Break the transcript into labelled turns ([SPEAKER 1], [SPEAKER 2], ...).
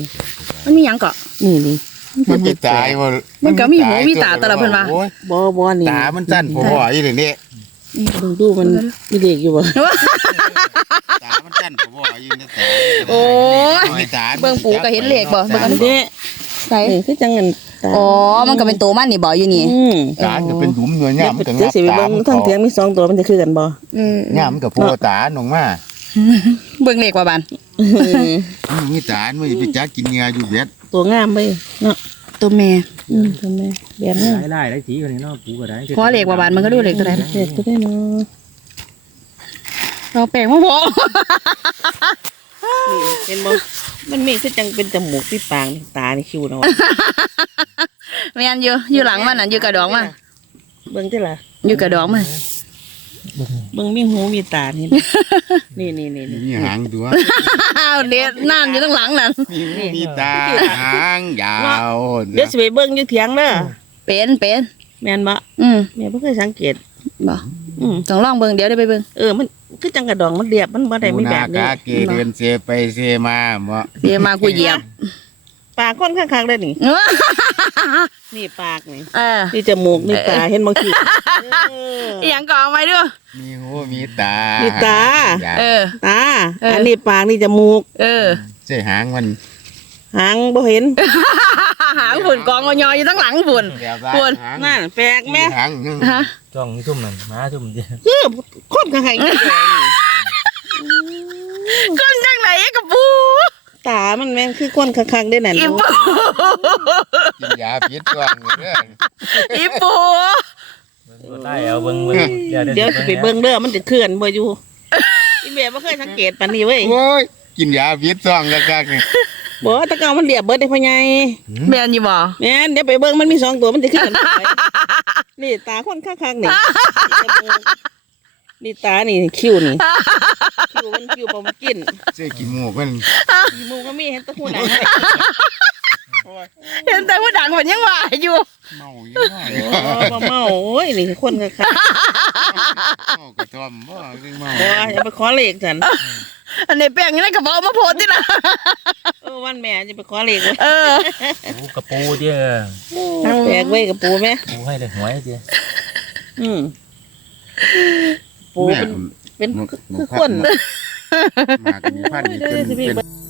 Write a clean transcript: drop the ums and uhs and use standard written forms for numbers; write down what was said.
[SPEAKER 1] มันมีหยังเกาะ
[SPEAKER 2] นี่
[SPEAKER 3] มันมีตายบ่
[SPEAKER 1] มันก็มีหูมีตาตลอดเพิ่นว่า
[SPEAKER 2] บ่นี่
[SPEAKER 3] ตามันสั้นพอๆอีนี่
[SPEAKER 2] ดูมันมีเด็กอยู่บ่
[SPEAKER 3] ตามันสั้นพอๆอยู่ในตา
[SPEAKER 1] โอ้ย
[SPEAKER 3] ตา
[SPEAKER 1] เบิ่งปูก็เห็นเลขบ่เบิ่งอัน
[SPEAKER 2] เด้
[SPEAKER 1] ใส่
[SPEAKER 2] คือจังเงิน
[SPEAKER 1] อ๋อมันก็เป็นตัวมันนี่บ่อยู่นี่
[SPEAKER 3] ตาจะเป็นหลุมเนื้อย่ามมันก็
[SPEAKER 2] เดี๋ยวสิไปเบิ่งทั้งเถียงมี2ตัวมันจะคือกันบ่
[SPEAKER 3] ย่ามมันก็โผล่ตาลงมา
[SPEAKER 1] เบิ่งเลขว่าบาน
[SPEAKER 3] มีตามันไปจักกินเหงื่ออยู่เบ็ด
[SPEAKER 2] ตัวงามไปเนาะ
[SPEAKER 1] ตัวแม่
[SPEAKER 2] ตัวแม่แบบนี้
[SPEAKER 4] ไล่สีกันเนาะปูก็ได้
[SPEAKER 1] ขอเลขว่าบานมันก็ดูเลขตัวใด
[SPEAKER 2] เด็กตัวได้เนาะ
[SPEAKER 1] เราแปลงบ่พอ
[SPEAKER 2] นี่เห็นบ่มันมีคือจังเป็นจมูกที่ปากที่ตาที่คิ้วเนาะ
[SPEAKER 1] แม่นอยู่หลังมันน่ะอยู่กระดองมัน
[SPEAKER 2] เบิ่งติล่ะ
[SPEAKER 1] อยู่กระดองมัน
[SPEAKER 2] เบิ่งมีหูมีตานี่นี่
[SPEAKER 3] มีหางตัว
[SPEAKER 1] อ้าวเด็ดน้ำอยู่ข้างหลังนั่น
[SPEAKER 3] มีตาหางยาว
[SPEAKER 2] เดี๋ยวสิไปเบิ่งอยู่เถียงเด้อ
[SPEAKER 1] เป็น
[SPEAKER 2] แม่นบ่ แม่บ่เคยสังเกต
[SPEAKER 1] บ่ต้องลองเบิ่งเดี๋ยวได้ไปเบิ่ง
[SPEAKER 2] มันคือจังกระดองมันเรียบมันบ่ได้มีแบบนี้
[SPEAKER 3] กาเกเดินเซไปเซมาบ่
[SPEAKER 1] เดี๋ยวมากูเหยียบ
[SPEAKER 2] ปากค่อนข้างๆได้นี่นี่ปากนี่
[SPEAKER 1] นี่
[SPEAKER 2] จมูกนี่ตาเห็นบ่คิ้ว
[SPEAKER 1] อีหยังก็เอาไว้ด้วย
[SPEAKER 3] มีหูมีตา
[SPEAKER 2] มีตา ตาอันนี้ปากนี่จมูก
[SPEAKER 3] ใช่หางมัน
[SPEAKER 2] หางบ่เห็น
[SPEAKER 1] หางฝุ่นกองยอยู่ทั้งหลังฝุ่น
[SPEAKER 3] ฝุ่น
[SPEAKER 2] นั่นแปลกแม่
[SPEAKER 3] หาง
[SPEAKER 1] ฮะ
[SPEAKER 4] จ้องทุ่มนั่นมาทุ่มเดียว
[SPEAKER 2] คือคนข้างๆนี่
[SPEAKER 1] ก้นจังไหนกับปู
[SPEAKER 2] ตามันแม่นคือคนข้างๆได้นั่น
[SPEAKER 1] อีปู
[SPEAKER 3] กินยาพิษก่อนเด้อ
[SPEAKER 1] อีปู
[SPEAKER 4] ไล่เอาเบิ้ง
[SPEAKER 2] เดี๋ยวสิไปเบิ่งเด้อมันจะเคลื่อนบ่อยู่อีแม่บ่เคยสังเกตปานนี้เว้ย
[SPEAKER 3] โอ้ยกินยาพิษซ่องกักๆนี่
[SPEAKER 2] บ่ตะเกามันเรียบเบิดได้พ่อใหญ่
[SPEAKER 1] แม่นอยู่บ่
[SPEAKER 2] แม่นเดี๋ยวไปเบิ่งมันมี2ตัวมันจะเคลื่อนไปนี่ตาคนข้างๆนี่นี่ตานี่คิ้วนี่คิ้วมันคิ้วบ่มันกิน
[SPEAKER 3] ใช่กินหมูกมัน
[SPEAKER 2] มีมูก็มีเห็นแตะหูหนัง
[SPEAKER 1] เห็นแต่ว่าดังเหมือนยังว่าอยู่
[SPEAKER 3] เมาอยู่น้อย
[SPEAKER 2] บ่เมาโอ้ยนี่คนข้าง
[SPEAKER 3] เมากระท่อมบ่เรื่องเมา
[SPEAKER 2] ๆบ่อย่าไปขอเลขฉัน
[SPEAKER 1] อันนี้แป้งนี่กระเป๋ามาโพดที่ละ
[SPEAKER 2] วันแม่จะไปขอเลขเว้ย
[SPEAKER 4] ปูกระปูเดียว
[SPEAKER 2] แปลกเว้ยกับปูแม่
[SPEAKER 4] ปูให้เลยหวยเดียว
[SPEAKER 2] ปูเป็นคือคน
[SPEAKER 3] มากันมีพันนี่เป็น